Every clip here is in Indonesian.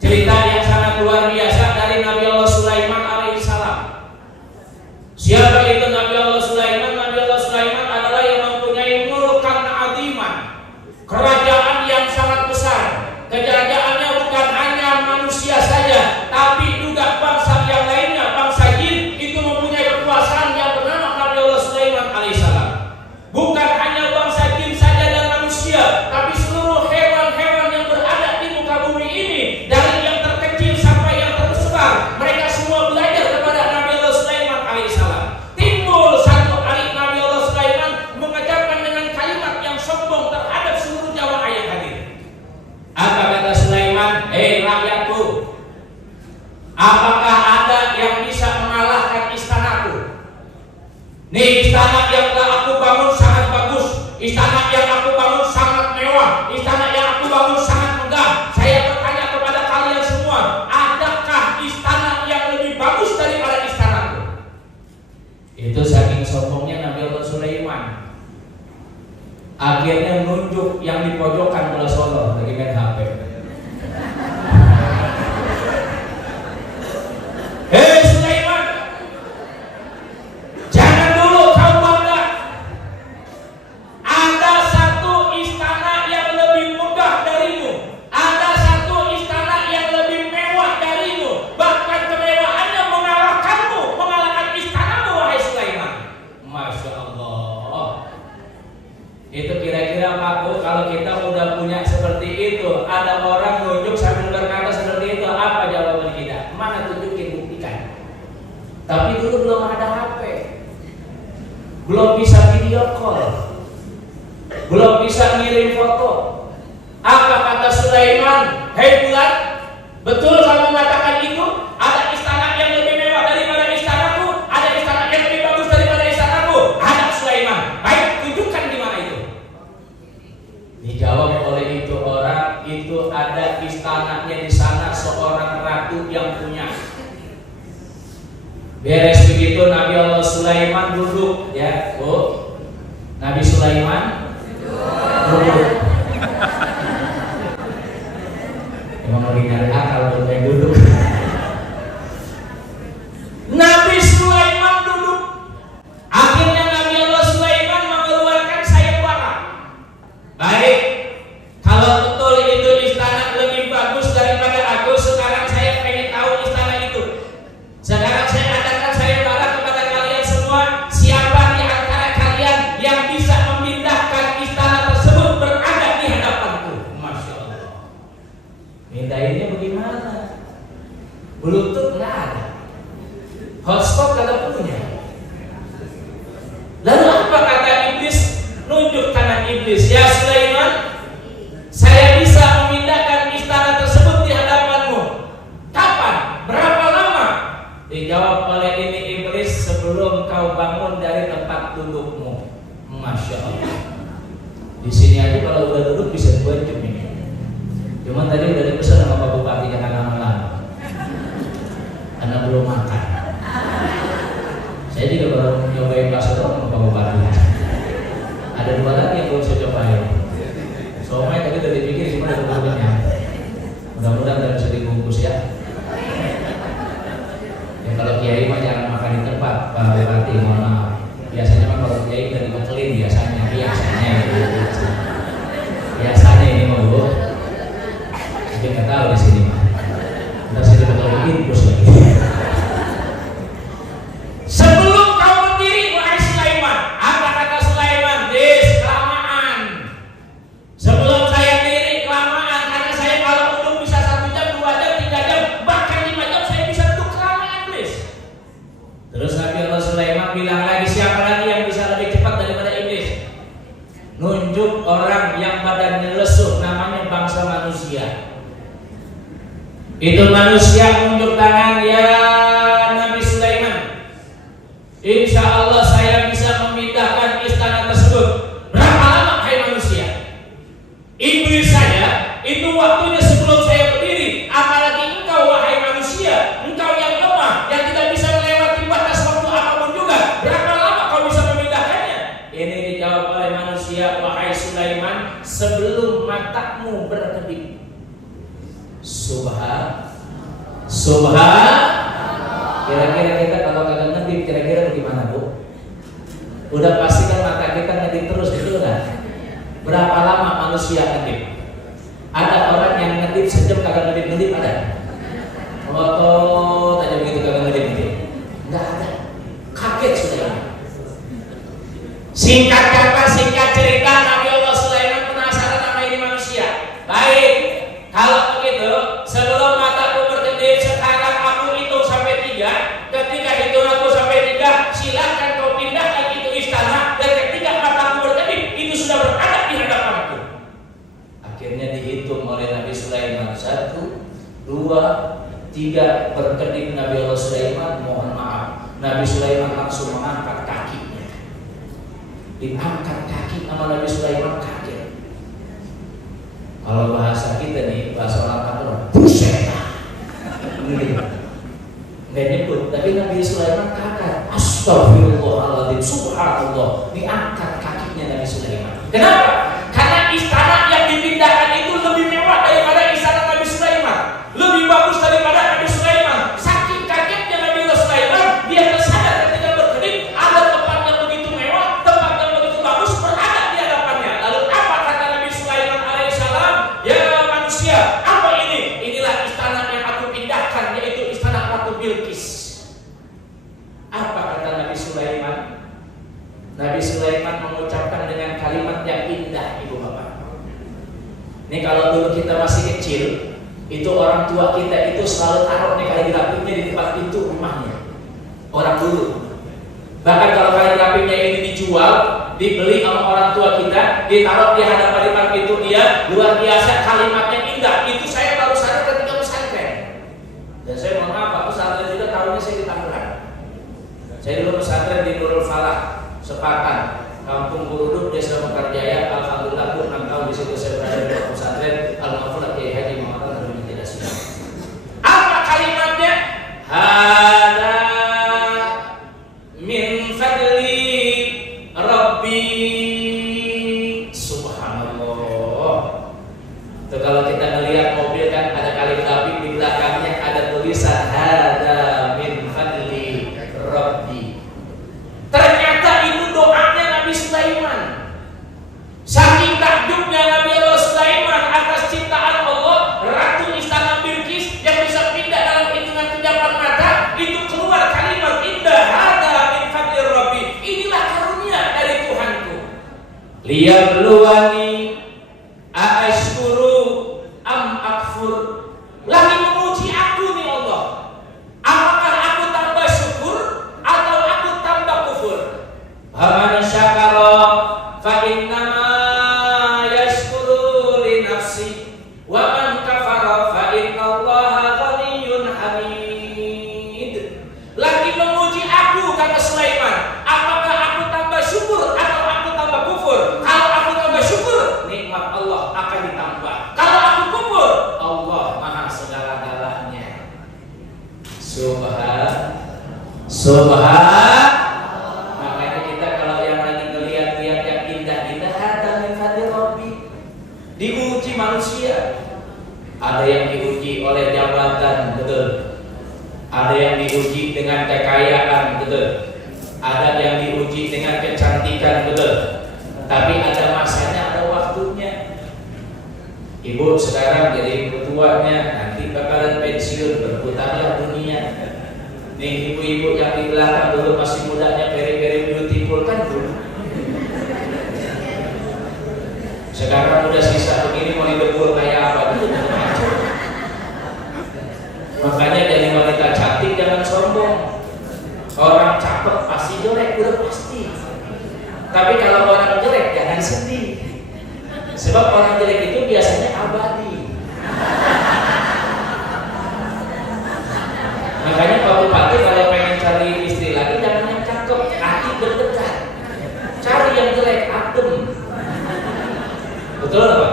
cerita yang sangat luar biasa dari Nabi Allah Sulaiman alaihissalam. Siapa itu Nabi Allah Sulaiman? Nabi Allah Sulaiman adalah yang mempunyai mulkan aziman, kerajaan yang sangat besar. Kerajaannya bukan hanya manusia saja, tapi juga bangsa yang lainnya, bangsa jin itu mempunyai kekuasaan yang bernama Nabi Allah Sulaiman alaihissalam. Bukan hanya bangsa jin saja dan manusia, tapi seluruh hewan-hewan yang berada di muka bumi ini, dari yang terkecil sampai yang terbesar, mereka semua belajar kepada Nabi Allah Sulaiman alaihissalam. Timbul satu hari Nabi Allah Sulaiman mengajarkan dengan kalimat yang sombong terhadap seluruh jamaah yang hadir. Apa kata Sulaiman? Hei rakyatku, apakah ada yang bisa mengalahkan istanaku? Nih istana yang telah aku bangun sangat bagus, istana yang aku bangun sangat mewah, istana yang aku bangun sangat megah. Saya bertanya kepada kalian semua, adakah istana yang lebih bagus daripada istanaku? Itu saking sombongnya Nabi Allah Sulaiman. Akhirnya nunjuk yang di pojokan Pulau Solo lagi main HP. Hei Sulaiman, jangan dulu kau bangga. Ada satu istana yang lebih megah darimu, ada satu istana yang lebih mewah darimu, bahkan kemewahannya mengalahkanmu, mengalahkan istanamu wahai Sulaiman. Masya Allah. Itu kira-kira Pak, kalau kita udah punya seperti itu, ada orang nunjuk sambil berkata seperti itu, apa jawaban kita? Mana tunjukin, buktikan. Tapi dulu belum ada HP, belum bisa video call, belum bisa ngirim foto. Apa kata Sulaiman? Hei bulan, betul kamu mengatakan itu? Ada istana yang lebih mewah daripada istanaku? Ada istana yang lebih bagus daripada istanaku? Ada Sulaiman. Baik, tunjukkan di mana itu. Dijawab oleh itu orang, itu ada istananya di sana seorang ratu yang punya. Beres begitu Nabi Allah Sulaiman duduk, ya, Bu. Nabi Sulaiman duduk. Emang lagi nyari akal untuk yang duduk. Nabi Sulaiman duduk. Akhirnya Nabi Allah Sulaiman mengeluarkan sayembara. Baik, kalau betul itu istana lebih bagus daripada aku, sekarang saya pengen tahu istana itu. Sekarang saya adakan sayembara kepada kalian semua. Siapa di antara kalian yang bisa memindahkan istana tersebut berada di hadapanku? Masya Allah. Mindahinnya bagaimana? Bluetooth nggak ada, hotspot nggak punya. Lalu apa kata iblis? Nunjuk kanan iblis. Ya Sulaiman, saya bisa memindahkan istana tersebut di hadapanmu. Kapan? Berapa lama? Dijawab oleh ini iblis, sebelum kau bangun dari tempat dudukmu. Masya Allah. Di sini aja kalau udah duduk bisa 2 jam ini. Cuman tadi udah dipesan sama Pak Bupati jangan lama-lama, karena belum makan. Saya juga baru nyobain bakso sama Pak Bupati. Ada 2 lagi yang belum saya cobain. Soalnya tadi udah dipikir cuma ada bentuknya. Mudah-mudahan udah bisa dibungkus ya. Ya kalau kiai mah jangan makan di tempat, Pak Bupati, mohon maaf. Biasanya kan kalau kiai udah dibekelin biasanya ini mau Bu. Tapi nggak tahu di sini mah. Ntar saya dibekelin terus lagi. Sebelum kau berdiri wahai Sulaiman, apa kata Sulaiman? Kelamaan. Sebelum saya diri kelamaan, karena saya kalau duduk bisa 1 jam, 2 jam, 3 jam, bahkan 5 jam saya bisa duduk kelamaan, please. Terus Nabi Allah Sulaiman bilang lagi, siapa lagi yang bisa lebih cepat daripada iblis? Nunjuk orang yang badannya lesuh, namanya bangsa manusia. Itu manusia nunjuk tangan, ya Nabi Sulaiman, insya Allah saya bisa memindahkan istana tersebut. Berapa lama hai manusia? Iblis saja itu waktunya sebelum saya berdiri, apalagi engkau wahai manusia, engkau yang lemah, yang tidak bisa melewati batas waktu apapun juga. Berapa lama kau bisa memindahkannya? Ini dijawab oleh manusia, wahai Sulaiman, sebelum matamu berkedip. Subhan. Kira-kira kita kalau kagak ngedip kira-kira bagaimana, Bu? Udah pasti kan mata kita ngedip terus gitu kan? Berapa lama manusia ngedip? Ada orang yang ngedip sejam kagak ngedip ada? Tanya begitu kagak ngedip. Enggak ada. Kaget sudah. Singkat kata, singkat cerita, Nabi Allah Sulaiman penasaran sama ini manusia. Baik, kalau begitu sebelum mataku berkedip sekarang aku hitung sampai 3. Ketika hitung aku sampai 3, silakan kau pindah lagi ke istana. Dan ketika mataku berkedip, itu sudah berada di hadapanku. Akhirnya dihitung oleh Nabi Sulaiman 1, 2, 3 berkedip Nabi Allah Sulaiman. Mohon maaf, Nabi Sulaiman langsung mengangkat kakinya. Diangkat kaki sama Nabi Sulaiman, kaget. Kalau bahasa kita nih, bahasa orang kantor, buset. Nggak nyebut, tapi Nabi Sulaiman kaget. Astagfirullahaladzim, subhanallah. Diangkat kakinya Nabi Sulaiman. Kenapa? Karena istana yang dipindahkan itu lebih mewah daripada istana Nabi Sulaiman, lebih bagus daripada Nabi Sulaiman. Saking kagetnya Nabi Sulaiman, dia tersadar ketika berkedip ada tempat yang begitu mewah, tempat yang begitu bagus berada di hadapannya. Lalu apa kata Nabi Sulaiman alaihissalam? Ya manusia, apa ini? Inilah istana yang aku pindahkan, yaitu istana Ratu Bilqis. Apa kata Nabi Sulaiman? Nabi Sulaiman mengucapkan dengan kalimat yang indah, ibu bapak. Ini kalau dulu kita masih kecil, itu orang tua kita itu selalu taruh nih kaligrafitnya di tempat pintu rumahnya. Orang dulu. Bahkan kalau kaligrafitnya ini dijual, dibeli sama orang tua kita, ditaruh di hadapan depan pintu dia, luar biasa kalimatnya indah. Itu saya baru sadar ketika pesantren. Dan saya mohon maaf, pesantren juga tahunya saya di Tangerang. Saya dulu pesantren di Nurul Falah, Sepatan, Kampung Buruduk, Desa Mekarjaya. Alhamdulillah 6 tahun di situ saya berada di pesantren Al-Maflah Kiai Haji Muhammad Al-Habib tidak siap. Apa kalimatnya? Hada min fadli Rabbi. Subhanallah. Itu kalau kita melihat mobil kan ada kaligrafik di belakangnya, ada tulisan hada min fadli Rabbi. Ternyata itu doanya Nabi Sulaiman. Saking takjubnya Nabi Allah Sulaiman atas ciptaan Allah, Ratu Istana Bilqis yang bisa pindah dalam hitungan kejapan mata, itu keluar kalimat indah, hada min fadli Rabbi. Inilah karunia dari Tuhanku. Liyabluwani aashkuru am akfur. Lagi menguji aku nih Allah. Apakah aku tambah syukur atau aku tambah kufur? Faman syakara fa innama yashkuru li nafsi wa man kafara fa innallaha ghaniyyun hamid. Lagi menguji aku, kata Sulaiman, apakah aku tambah syukur atau aku tambah kufur? Kalau aku tambah syukur, nikmat Allah akan ditambah. Kalau aku kufur, Allah maha segala-galanya. Subhan. Makanya kita kalau yang lagi ngeliat-liat yang indah-indah, hada min fadli Rabbi. Diuji manusia. Ada yang diuji oleh jabatan, betul. Ada yang diuji dengan kekayaan, betul. Ada yang diuji dengan kecantikan, betul. Tapi ada masanya, ada waktunya. Ibu sekarang jadi ketuanya, nanti bakalan pensiun, berputarlah dunia. Nih ibu-ibu yang di belakang dulu masih mudanya, very beautiful kan dulu. Sekarang udah sisa begini, mau didebur kayak apa dulu. Makanya jadi wanita cantik jangan sombong. Orang cakep pasti jelek, udah pasti. Tapi kalau orang jelek jangan sedih. Sebab orang jelek itu biasanya abadi. Makanya Pak Bupati kalau pengen cari istri lagi jangan yang cakep, hati berdekat. Cari yang jelek, adem. Betul apa?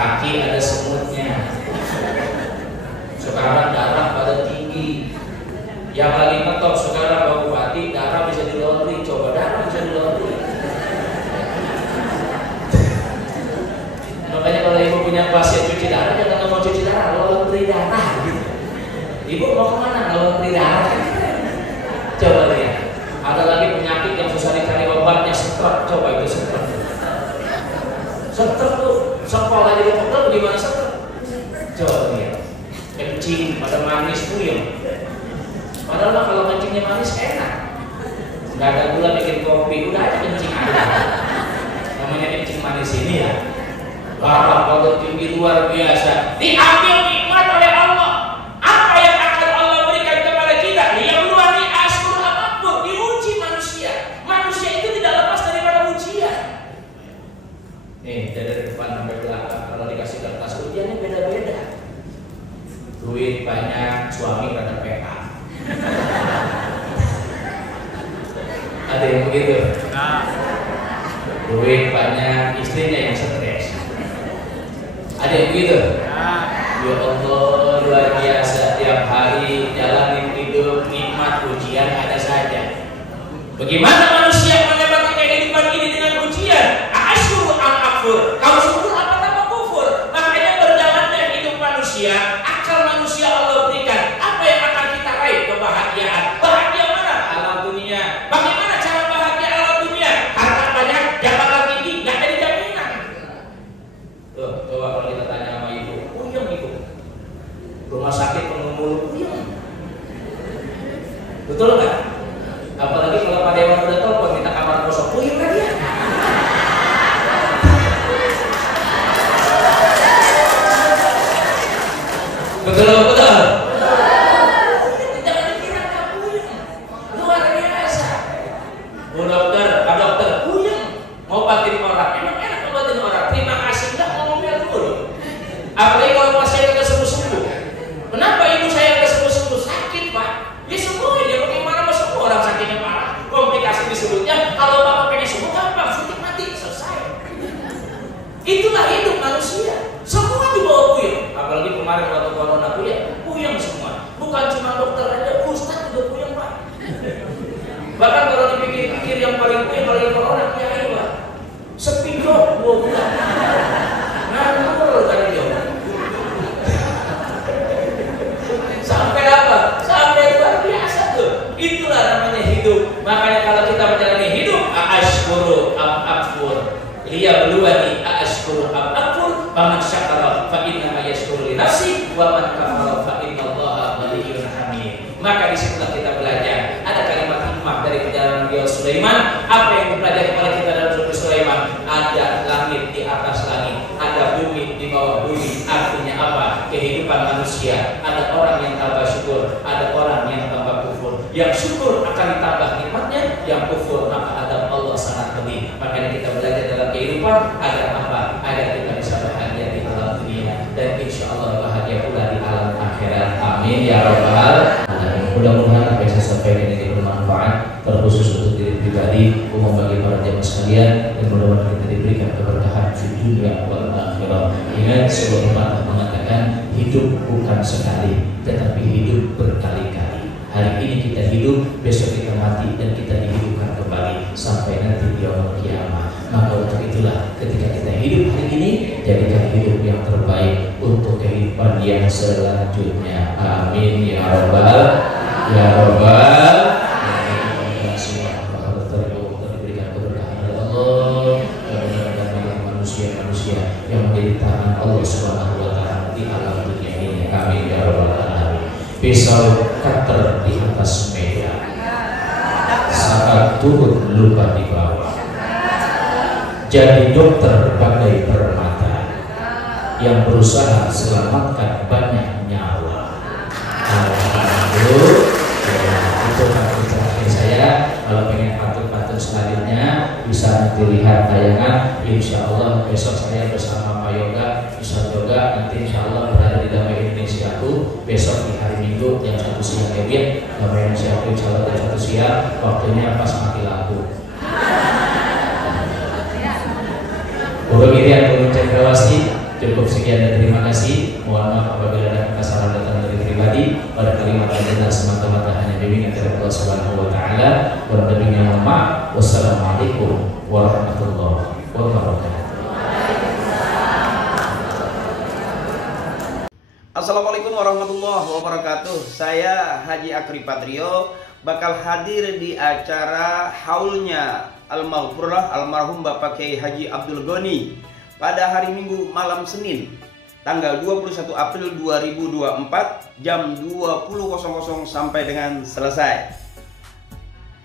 kaki ada semutnya. Sekarang darah pada tinggi. Yang lagi ngetop sekarang Pak Bupati, darah bisa di laundry. Coba darah bisa di laundry. Makanya kalau ibu punya pasien cuci darah, jangan mau cuci darah, laundry darah gitu. Ibu mau kemana kalau laundry darah? Coba lihat. Ada lagi penyakit yang susah dicari obatnya, stroke. Coba itu stroke. Stroke tuh sekolah jadi dokter gimana stroke? Coba lihat. Kencing pada manis puyeng. Padahal mah kalau kencingnya manis enak. Nggak ada gula bikin kopi, udah aja kencing aja. Namanya kencing manis ini ya. Bapak pada tinggi luar biasa. Diambil nikmat oleh Allah. Apa yang akan Allah berikan kepada kita? Yang luar biasa apapun diuji manusia. Manusia itu tidak lepas daripada ujian. Nih dari depan sampai belakang kalau dikasih kertas ujiannya beda-beda. Duit banyak, suami rada PK. Ada yang begitu. Duit banyak, istrinya yang stres. Ada yang begitu. Ya Allah, luar biasa. Tiap hari jalanin hidup nikmat, ujian ada saja. Bagaimana manusia melewati kehidupan ini dengan ujian? Asyur am akfur. Kamu syukur apa tanpa kufur? Makanya berjalannya hidup manusia, akal manusia Allah berikan. Apa yang akan kita raih? Kebahagiaan. Bahagia mana? Alam dunia. Bagaimana cara bahagia alam dunia? Harta banyak, jabatan tinggi, nggak ada jaminan. Tuh, coba kalau kita tanya sama ibu, puyeng ibu. Rumah sakit penuh mulut, puyeng. Betul nggak? Apalagi kalau Pak Dewan udah telepon minta kamar kosong, puyeng lagi ya. Betul betul. Jangan dikira nggak puyeng, luar biasa. Bu dokter, Pak dokter, puyeng mau obatin orang, emang enak obatin orang. Terima kasih nggak ngomongnya dulu. Apalagi kalau pasien udah sembuh-sembuh. Kenapa ibu saya udah sembuh-sembuh? Sakit Pak. Dia sembuh dia bagaimana mau sembuh orang sakitnya parah. Komplikasi disebutnya kalau bapak pengen sembuh gampang, suntik mati selesai. Itulah hidup manusia. Semua dibawa puyeng. Apalagi kemarin waktu corona puyeng semua. Bukan cuma dokter aja, ustaz juga puyeng Pak. Bahkan kalau dipikir-pikir yang paling puyeng kalau yang corona kiai Pak. Sepi dong 2 bulan. Nganggur tadi dia. Sampai apa? Sampai luar biasa tuh. Itulah namanya hidup. Makanya kalau kita menjalani hidup, ashkuru am akfur. Liyabluwani ashkuru am akfur. Faman syakara fa innama yashkuru li nafsi wa man kafara fa innallaha ghaniyyun hamid. Maka disitulah kita belajar. Ada kalimat hikmah dari perjalanan Nabi Sulaiman. Apa yang dipelajari oleh kita dalam Nabi Sulaiman? Ada langit di atas langit, ada bumi di bawah bumi. Artinya apa? Kehidupan manusia. Ada orang yang tambah syukur, ada orang yang tambah kufur. Yang syukur akan ditambah nikmatnya, yang kufur maka adab Allah sangat pedih. Makanya kita belajar dalam kehidupan agar apa? Agar kita bisa bahagia di alam dunia dan insya Allah bahagia pula di alam akhirat. Amin ya rabbal alamin. Mudah-mudahan apa yang saya sampaikan ini bermanfaat, terkhusus untuk diri pribadi, umum bagi para jemaah sekalian, dan mudah-mudahan kita diberikan keberkahan di dunia wal akhirah. Ingat sebuah pepatah mengatakan hidup bukan sekali, tetapi hidup berkali-kali. Hari ini kita hidup, besok kita mati dan kita dihidupkan kembali sampai nanti di yaumul kiamah. Maka untuk itulah ketika kita hidup hari ini, jadikan hidup yang terbaik untuk kehidupan yang selanjutnya. Amin ya rabbal ya rabbal. Manusia yang menjadi tangan Allah Subhanahu wa taala di alam dunia ini. Amin ya rabbal alamin. Pisau cutter di atas meja, saat turun luka di bawah. Jadi dokter bagai permata yang berusaha selamatkan banyak nyawa. Alhamdulillah. Itu kartu terakhir saya. Kalau pengen patut-patut selanjutnya bisa nanti lihat tayangan. Insya Allah besok saya bersama Pak Yoga bisa yoga. Nanti insya Allah berada di Damai Indonesia tuh besok di hari Minggu jam 1 siang ya. Damai Indonesia tuh insya Allah jam 1 siang. Waktunya pas mati lampu. Untuk ini yang Cendrawasih cukup Cukup sekian dan terima kasih. Mohon maaf apabila ada kesalahan datang dari pribadi. Pada kalimat adalah semata-mata hanya bimbingan dari Allah Subhanahu wa taala. Kurang lebihnya mohon maaf. Wassalamualaikum warahmatullahi wabarakatuh. Assalamualaikum warahmatullahi wabarakatuh. Saya Haji Akri Patrio bakal hadir di acara haulnya Al-Maghfurlah almarhum Bapak Kiai Haji Abdul Ghani pada hari Minggu malam Senin tanggal 21 April 2024 jam 20.00 sampai dengan selesai.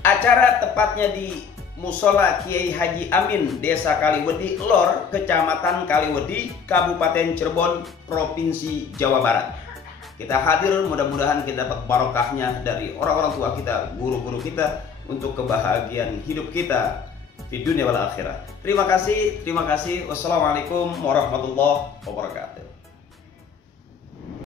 Acara tepatnya di Musola Kiai Haji Amin, Desa Kaliwedi Lor, Kecamatan Kaliwedi, Kabupaten Cirebon, Provinsi Jawa Barat. Kita hadir, mudah-mudahan kita dapat barokahnya dari orang-orang tua kita, guru-guru kita, untuk kebahagiaan hidup kita di dunia wal akhirah. Terima kasih. Wassalamualaikum warahmatullahi wabarakatuh.